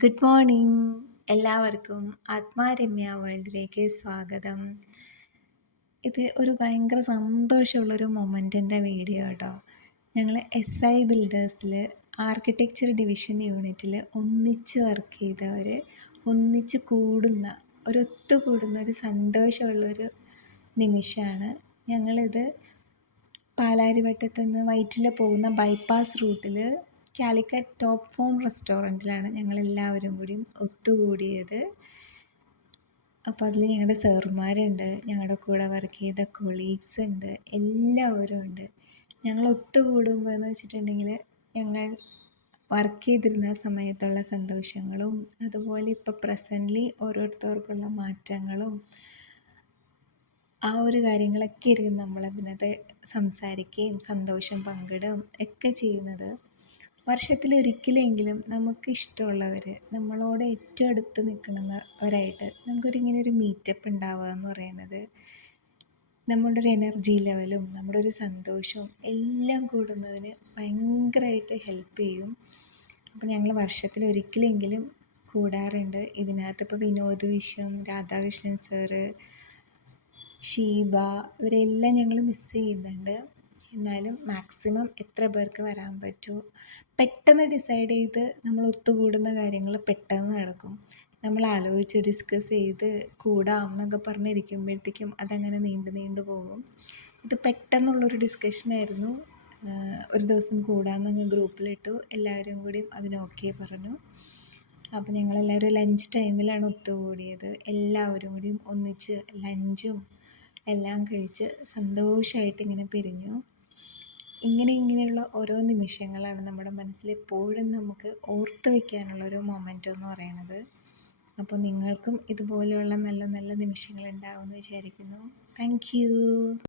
Good morning. എല്ലാവർക്കും ആത്മാരമ്യ വേൾഡിലേക്ക് സ്വാഗതം. ഇത് ഒരു ഭയങ്കര സന്തോഷമുള്ളൊരു മൊമെൻറ്റിൻ്റെ വീഡിയോ കേട്ടോ. ഞങ്ങൾ SI ബിൽഡേഴ്സിൽ ആർക്കിടെക്ചർ ഡിവിഷൻ യൂണിറ്റിൽ ഒന്നിച്ച് വർക്ക് ചെയ്തവർ ഒന്നിച്ച് ഒത്തുകൂടുന്ന ഒരു സന്തോഷമുള്ളൊരു നിമിഷമാണ്. ഞങ്ങളിത് പാലാരിവട്ടത്തു നിന്ന് വൈറ്റില പോകുന്ന ബൈപ്പാസ് റൂട്ടിൽ കാലിക്കറ്റ് ടോപ്പ് ഫോം റെസ്റ്റോറൻറ്റിലാണ് ഞങ്ങളെല്ലാവരും കൂടി ഒത്തുകൂടിയത്. അപ്പോൾ അതിൽ ഞങ്ങളുടെ സാറുമാരുണ്ട്, ഞങ്ങളുടെ കൂടെ വർക്ക് ചെയ്ത കൊളീഗ്സ് ഉണ്ട്, എല്ലാവരും ഉണ്ട്. ഞങ്ങൾ ഒത്തുകൂടുമ്പോൾ എന്ന് വെച്ചിട്ടുണ്ടെങ്കിൽ ഞങ്ങൾ വർക്ക് ചെയ്തിരുന്ന സമയത്തുള്ള സന്തോഷങ്ങളും അതുപോലെ ഇപ്പോൾ പ്രസൻ്റ്ലി ഓരോരുത്തർക്കുള്ള മാറ്റങ്ങളും ആ ഒരു കാര്യങ്ങളൊക്കെ ആയിരിക്കും നമ്മളതിനകത്ത് സംസാരിക്കുകയും സന്തോഷം പങ്കിടുകയും ഒക്കെ ചെയ്യുന്നത്. വർഷത്തിലൊരിക്കലെങ്കിലും നമുക്കിഷ്ടമുള്ളവർ നമ്മളോട് ഏറ്റവും അടുത്ത് നിൽക്കുന്നവരായിട്ട് ഇങ്ങനെ ഒരു മീറ്റപ്പ് ഉണ്ടാവുക എന്ന് പറയുന്നത് നമ്മുടെ ഒരു എനർജി ലെവലും നമ്മുടെ ഒരു സന്തോഷവും എല്ലാം കൂടുന്നതിന് ഭയങ്കരമായിട്ട് ഹെൽപ്പ് ചെയ്യും. അപ്പോൾ ഞങ്ങൾ വർഷത്തിലൊരിക്കലെങ്കിലും കൂടാറുണ്ട്. ഇതിനകത്ത് ഇപ്പോൾ വിനോദ് വിശ്വം, രാധാകൃഷ്ണൻ സാറ്, ഷീബ ഇവരെല്ലാം ഞങ്ങൾ മിസ് ചെയ്യുന്നുണ്ട്. എന്നാലും മാക്സിമം എത്ര പേർക്ക് വരാൻ പറ്റുമോ പെട്ടെന്ന് ഡിസൈഡ് ചെയ്ത് നമ്മൾ ഒത്തുകൂടുന്ന കാര്യങ്ങൾ പെട്ടെന്ന് നടക്കും. നമ്മൾ ആലോചിച്ച് ഡിസ്കസ് ചെയ്ത് കൂടാം എന്നൊക്കെ പറഞ്ഞിരിക്കുമ്പോഴത്തേക്കും അതങ്ങനെ നീണ്ടു പോകും. ഇത് പെട്ടെന്നുള്ളൊരു ഡിസ്കഷനായിരുന്നു. ഒരു ദിവസം കൂടാമെന്നങ്ങ് ഗ്രൂപ്പിലിട്ടു. എല്ലാവരും കൂടി അതിന് ഓക്കെ പറഞ്ഞു. അപ്പോൾ ഞങ്ങളെല്ലാവരും ലഞ്ച് ടൈമിലാണ് ഒത്തുകൂടിയത്. എല്ലാവരും കൂടിയും ഒന്നിച്ച് ലഞ്ചും എല്ലാം കഴിച്ച് സന്തോഷമായിട്ട് ഇങ്ങനെ പിരിഞ്ഞു. ഇങ്ങനെയുള്ള ഓരോ നിമിഷങ്ങളാണ് നമ്മുടെ മനസ്സിൽ എപ്പോഴും നമുക്ക് ഓർത്ത് വയ്ക്കാനുള്ളൊരു മൊമെൻ്റ് എന്ന് പറയുന്നത്. അപ്പോൾ നിങ്ങൾക്കും ഇതുപോലെയുള്ള നല്ല നല്ല നിമിഷങ്ങൾ ഉണ്ടാവുമെന്ന് വിചാരിക്കുന്നു. Thank you.